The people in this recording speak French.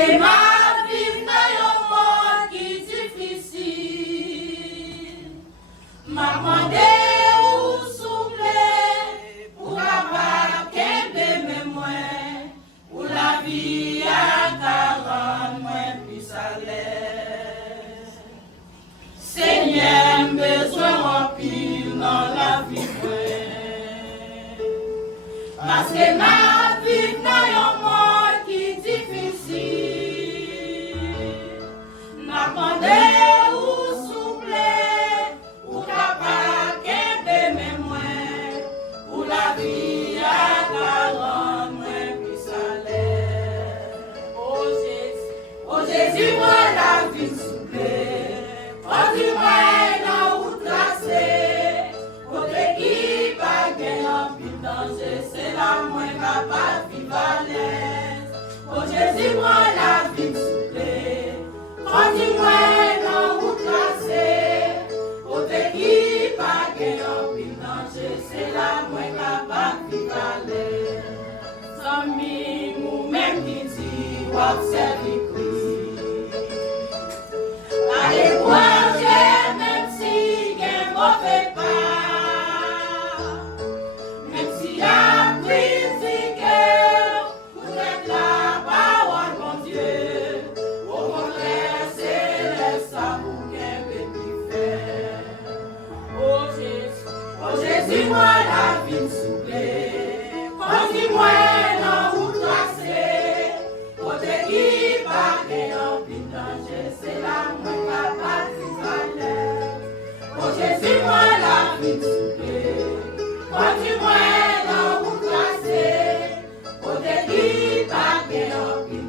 que ma vie dans un monde qui est difficile. M'a demandé où souffler pour capable qu'aider mes moins pour la vie à 40 moins plus à l'aise. Seigneur, besoin remplir dans la vie. Parce que ma vie dans un monde qui est difficile. M'attendez ou souffler pour capable qu'aider mes moins pour la vie à 40 moins plus à l'aise. Oh Jésus, moi la vie souffler. Oh dis-moi dans où tracer. Pour l'équipe à gagner en pile danger. C'est la moins capable de vivre à l'aise. Oh Jésus, moi la vie souffler. Oh dis-moi dans où tracer. Pour l'équipe à gagner en pile danger. C'est la moins capable de vivre à l'aise. Amis, nous-mêmes qui dit, observez Christ. Allez voir Dieu, même si il y a un mauvais pas. Même s'il y a critiqué, pour être la parole, mon Dieu. Au contraire, c'est le sabot qu'elle veut faire. Oh Jésus, moi la vie me souffle. Oh dis-moi dans où tracer. Côté qui va gagner en pile danger, c'est la moins capable de l'aise. Oh Jésus, moi la vie me souffle. Oh dis-moi dans où tracer. Côté qui va gagner en pile